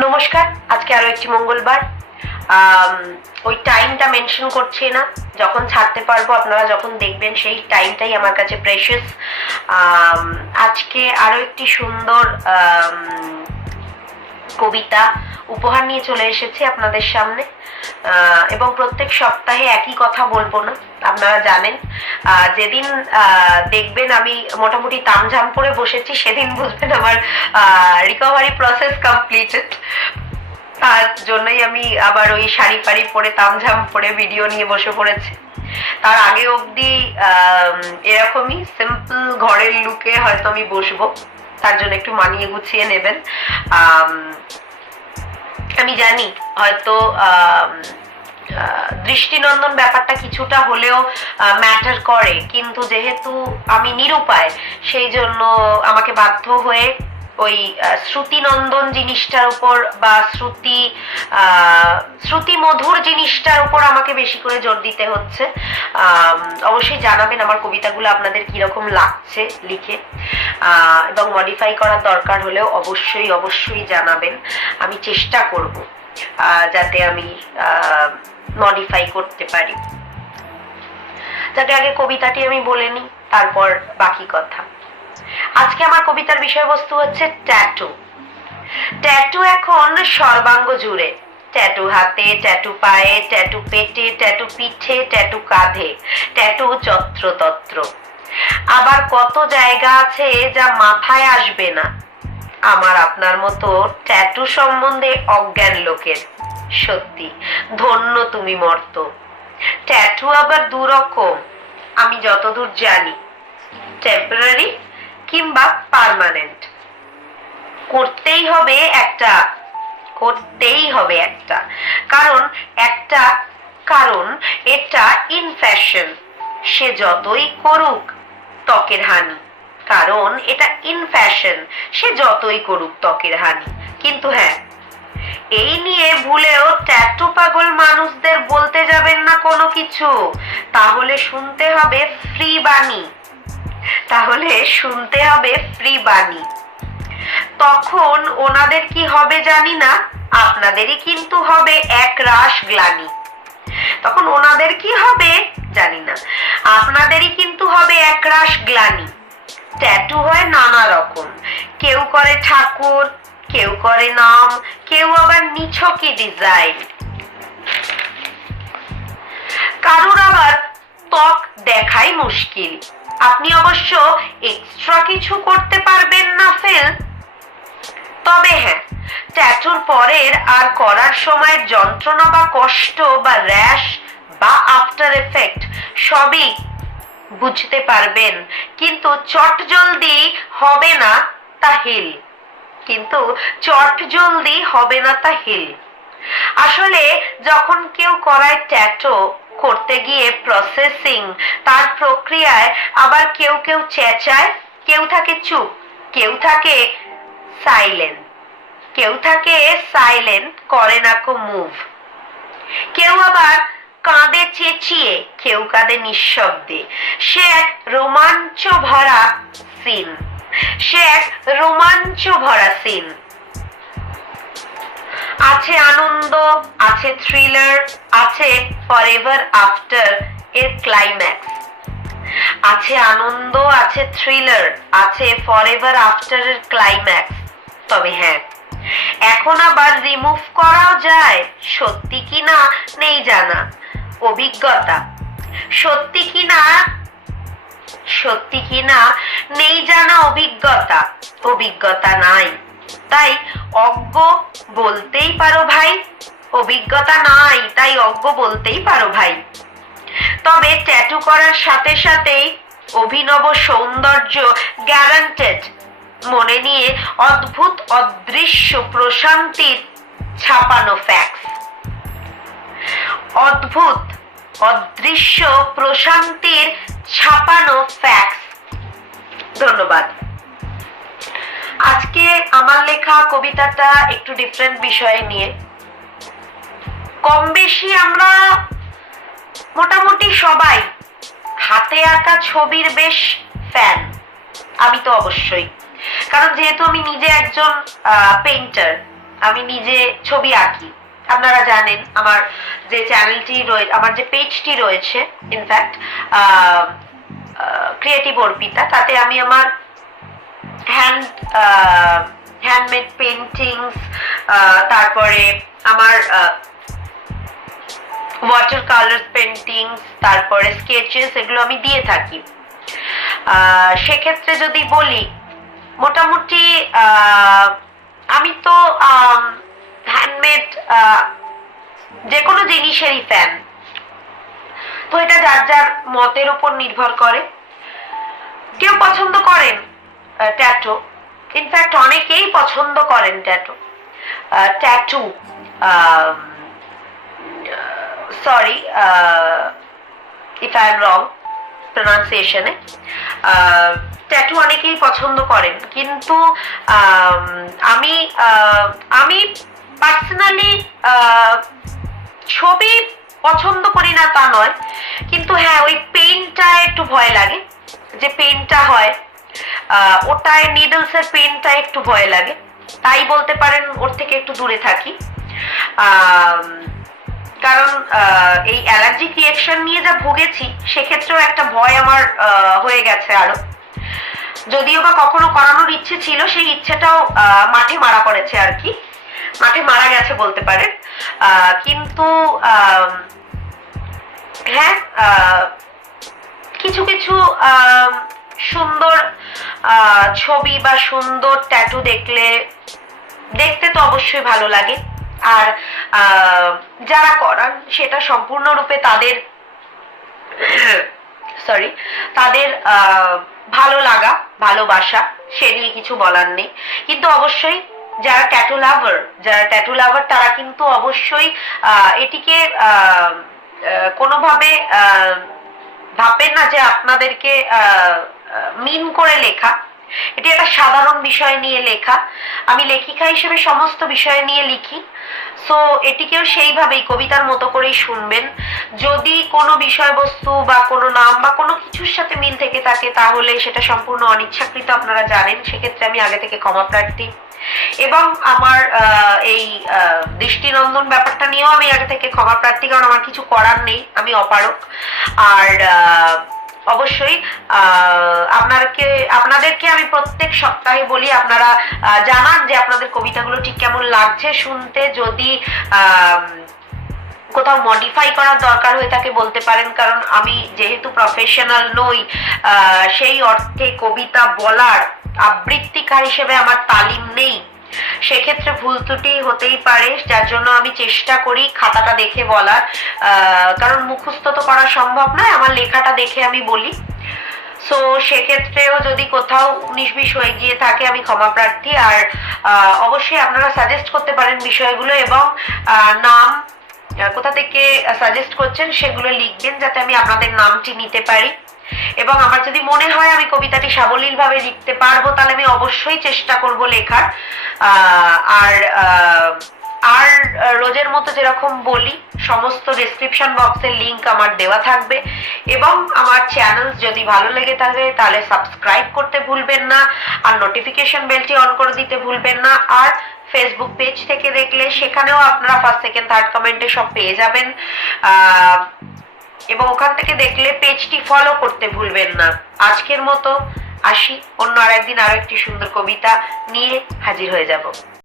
নমস্কার, আজকে আরও একটি মঙ্গলবার। ওই টাইমটা মেনশন করছি না, যখন ছাড়তে পারব, আপনারা যখন দেখবেন সেই টাইমটাই আমার কাছে প্রেশিয়াস আজকে আরও একটি সুন্দর কবিতা উপহার নিয়ে চলে এসেছি আপনাদের সামনে। এবং প্রত্যেক সপ্তাহে একই কথা বলব না, আপনারা জানেন। যেদিন দেখবেন আমি মোটামুটি তামঝাম করে বসেছি, সেদিন বুঝবেন আমার রিকভারি প্রসেস কমপ্লিটেড তার জন্যই আমি আবার ওই শাড়ি ফাড়ি পরে তামঝাম পরে ভিডিও নিয়ে বসে পড়েছি। তার আগে অবধি এরকমই সিম্পল ঘরের লুকে হয়তো আমি বসবো। তার জন্য একটু মানিয়ে গুছিয়ে নেবেন। আমি জানি হয়তো দৃষ্টিনন্দন ব্যাপারটা কিছুটা হলেও ম্যাটার করে। কিন্তু যেহেতু আমি নিরুপায়, সেই জন্য আমাকে বাধ্য হয়ে ওই শ্রুতিনন্দন জিনিসটার উপর বা শ্রুতি শ্রুতি মধুর জিনিসটার উপর আমাকে বেশি করে জোর দিতে হচ্ছে। অবশ্যই জানাবেন আমার কবিতাগুলো আপনাদের কীরকম লাগছে লিখে। এবং মডিফাই করার দরকার হলেও অবশ্যই অবশ্যই জানাবেন। আমি চেষ্টা করব যাতে আমি মডিফাই করতে পারি। যাতে আগে কবিতাটি আমি বলে নিই, তারপর বাকি কথা। আজকে আমার কবিতার বিষয়বস্তু হচ্ছে ট্যাটু ট্যাটু এখন সর্বাঙ্গ জুড়ে। ট্যাটু হাতে ট্যাটু পায়ে ট্যাটু পেটে ট্যাটু পিঠে ট্যাটু কাঁধে ট্যাটু যত্রতত্র। আবার কত জায়গা আছে যা মাথায় আসবে না। আমার আপনার মতো ট্যাটু সম্বন্ধে অজ্ঞান লোকের। সত্যি, ধন্য তুমি মর্ত। ট্যাটু আবার দুরকম, আমি যতদূর জানি। টেম্পোরারি কিংবা পার্মানেন্ট করতেই হবে একটা, করতেই হবে একটা। কারণ একটা কারণ, এটা ইন ফ্যাশন সে যতই করুক, ত্বকের হানি। কারণ এটা ইন ফ্যাশন সে যতই করুক, ত্বকের হানি। কিন্তু হ্যাঁ এই নিয়ে ভুলেও ট্যাটু পাগল মানুষদের বলতে যাবেন না কোনো কিছু। তাহলে শুনতে হবে ফ্রি বাণী। তাহলে শুনতে হবে ফ্রি বাণী তখন ওনাদের কি হবে জানি না, আপনাদেরই কিন্তু হবে এক রাস গ্লানি। তখন ওনাদের কি হবে জানি না, আপনাদেরই কিন্তু হবে এক রাস গ্লানি। ট্যাটু হয় নানা রকম। কেউ করে ঠাকুর, কেউ করে নাম, কেউ আবার নিছকি ডিজাইন। কারুর আবার ত্বক দেখাই মুশকিল। আপনি অবশ্য এক্সট্রা কিছু করতে পারবেন না, ফেল। তবে হ্যাঁ ট্যাটুর পরের আর করার সময় যন্ত্রণা বা কষ্ট বা র্যাশ বা আফটার এফেক্ট সবই বুঝতে পারবেন। কিন্তু চট জলদি হবে না তা হিল কিন্তু চট জলদি হবে না তা হিল আসলে যখন কেউ করায় ট্যাটো করতে গিয়ে প্রসেসিং তার প্রক্রিয়ায় আবার কেউ কেউ চেঁচায়, কেউ থাকে চুপ, কেউ থাকে সাইলেন্ট কেউ থাকে সাইলেন্ট করে না কো মুভ কেউ আবার কাঁদে চেঁচিয়ে, কেউ কাঁদে নিঃশব্দে। সে এক রোমাঞ্চ ভরা সিন সে এক রোমাঞ্চ ভরা সিন আছে আনন্দ, আছে থ্রিলার আছে ফরএভার আফটার এর ক্লাইম্যাক্স আছে আনন্দ, আছে থ্রিলার আছে ফরএভার আফটার এর ক্লাইম্যাক্স তবে হ্যাঁ এখন আবার রিমুভ করাও যায়, সত্যি কি না নেই জানা। অভিজ্ঞতা, সত্যি কি না, সত্যি কি না নেই জানা অভিজ্ঞতা। অভিজ্ঞতা নাই। তাই অজ্ঞ বলতেই পারো ভাই। অভিজ্ঞতা নাই, তাই অজ্ঞ বলতেই পারো ভাই। তবে ট্যাটু করার সাথে সাথেই অভিনব সৌন্দর্য গ্যারান্টেড মনে নিয়ে অদ্ভুত অদৃশ্য প্রশান্তির ছাপানো ফ্যাক্স অদ্ভুত অদৃশ্য প্রশান্তির ছাপানো ফ্যাক্স ধন্যবাদ। আজকে আমার লেখা কবিতাটা একটু ডিফারেন্ট বিষয় নিয়ে। কম বেশি আমরা মোটামুটি সবাই। হাতে আঁকা ছবির বেশ ফ্যান আমি তো অবশ্যই। কারণ যেহেতু আমি নিজে একজন পেইন্টার আমি নিজে ছবি আঁকি। আপনারা জানেন, আমার যে চ্যানেলটি রয়েছে আমার যে পেজটি রয়েছে ইনফ্যাক্ট ক্রিয়েটিভ অর্পিতা তাতে আমি আমার হ্যান্ড হ্যান্ডমেড পেন্টিংস তারপরে আমার ওয়াটার কালার পেন্টিংস তারপরে স্কেচেস এগুলো আমি দিয়ে থাকি। সেক্ষেত্রে যদি বলি, মোটামুটি আমি তো হ্যান্ডমেড যে কোনো জিনিসেরই ফ্যান তো এটা যার যার মতের উপর নির্ভর করে। কেউ পছন্দ করেন ট্যাটো ইনফ্যাক্ট অনেকেই পছন্দ করেন tattoo tattoo sorry if I am wrong প্রনাউন্সিয়েশনে tattoo অনেকেই পছন্দ করেন কিন্তু আমি আহ, আমি পার্সোনালি ছবি পছন্দ করি না তা নয় কিন্তু হ্যাঁ ওই পেনটা একটু ভয় লাগে যে পেনটা হয় ওটায় নিডলস এর পেনটা একটু ভয় লাগে তাই বলতে পারেন ওর থেকে একটু দূরে থাকি। আম, কারণ এই অ্যালার্জিক রিয়েকশন নিয়ে যা ভুগেছি, সেক্ষেত্রেও একটা ভয় আমার হয়ে গেছে আরও। যদিও বা কখনো করানোর ইচ্ছে ছিল, সেই ইচ্ছেটাও মাঠে মারা পড়েছে আর কি। মাঠে মারা গেছে বলতে পারেন। কিন্তু হ্যাঁ কিছু কিছু সুন্দর ছবি বা সুন্দর ট্যাটু দেখলে, দেখতে তো অবশ্যই ভালো লাগে। আর যারা করান সেটা সম্পূর্ণরূপে তাদের সরি তাদের ভালো লাগা ভালোবাসা সে নিয়ে কিছু বলার নেই। কিন্তু অবশ্যই যারা ট্যাটু লাভার যারা ট্যাটু লাভার তারা কিন্তু অবশ্যই এটিকে কোনোভাবে আহ, ভাববেন না যে আপনাদেরকে মিন করে লেখা। এটি একটা সাধারণ বিষয় নিয়ে লেখা। আমি লেখিকা হিসেবে সমস্ত বিষয় নিয়ে লিখি। সো এটিকেও সেইভাবেই কবিতার মতো করেই শুনবেন। যদি কোনো বিষয়বস্তু বা কোনো নাম বা কোনো কিছুর সাথে মিল থেকে থাকে, তাহলে সেটা সম্পূর্ণ অনিচ্ছাকৃত আপনারা জানেন। সেক্ষেত্রে আমি আগে থেকে ক্ষমা প্রার্থী। এবং আমার এই দৃষ্টিনন্দন ব্যাপারটা নিয়েও আমি আগে থেকে ক্ষমা প্রার্থী, কারণ আমার কিছু করার নেই। আমি অপারক আর অবশ্যই আহ, আপনাদেরকে আপনাদেরকে আমি প্রত্যেক সপ্তাহে বলি আপনারা জানান যে আপনাদের কবিতাগুলো ঠিক কেমন লাগছে শুনতে যদি কোথাও মডিফাই করার দরকার হয়ে থাকে বলতে পারেন কারণ আমি যেহেতু প্রফেশনাল নই সেই অর্থে কবিতা বলার আবৃত্তিকার হিসেবে আমার তালিম নেই। সেক্ষেত্রে ভুল ত্রুটি হতেই পারে, যার জন্য আমি চেষ্টা করি খাতাটা দেখে বলার। কারণ মুখস্থ তো করা সম্ভব নয়, আমার লেখাটা দেখে আমি বলি। সো সেক্ষেত্রেও যদি কোথাও উনিশ বিশ হয়ে গিয়ে থাকে, আমি ক্ষমা প্রার্থী। আর অবশ্যই আপনারা সাজেস্ট করতে পারেন বিষয়গুলো এবং নাম কোথা থেকে সাজেস্ট করছেন সেগুলো লিখবেন যাতে আমি আপনাদের নামটি নিতে পারি। এবং আমার যদি মনে হয় আমি কবিতাটি সাবলীলভাবে লিখতে পারব, তাহলে আমি অবশ্যই চেষ্টা করব লেখার। আর আর রোজের মতো যেরকম বলি, সমস্ত ডেসক্রিপশন বক্সের লিংক আমার দেওয়া থাকবে। এবং আমার চ্যানেল যদি ভালো লেগে থাকে, তাহলে সাবস্ক্রাইব করতে ভুলবেন না, আর নোটিফিকেশন বেলটি অন করে দিতে ভুলবেন না। আর ফেসবুক পেজ থেকে দেখলে, সেখানেও আপনারা ফার্স্ট সেকেন্ড থার্ড কমেন্টে সব পেয়ে যাবেন। এবং ওখান থেকে দেখলে পেজটি ফলো করতে ভুলবেন না। আজকের মতো আসি, অন্য আরেকদিন আরও একটি সুন্দর কবিতা নিয়ে হাজির হয়ে যাব।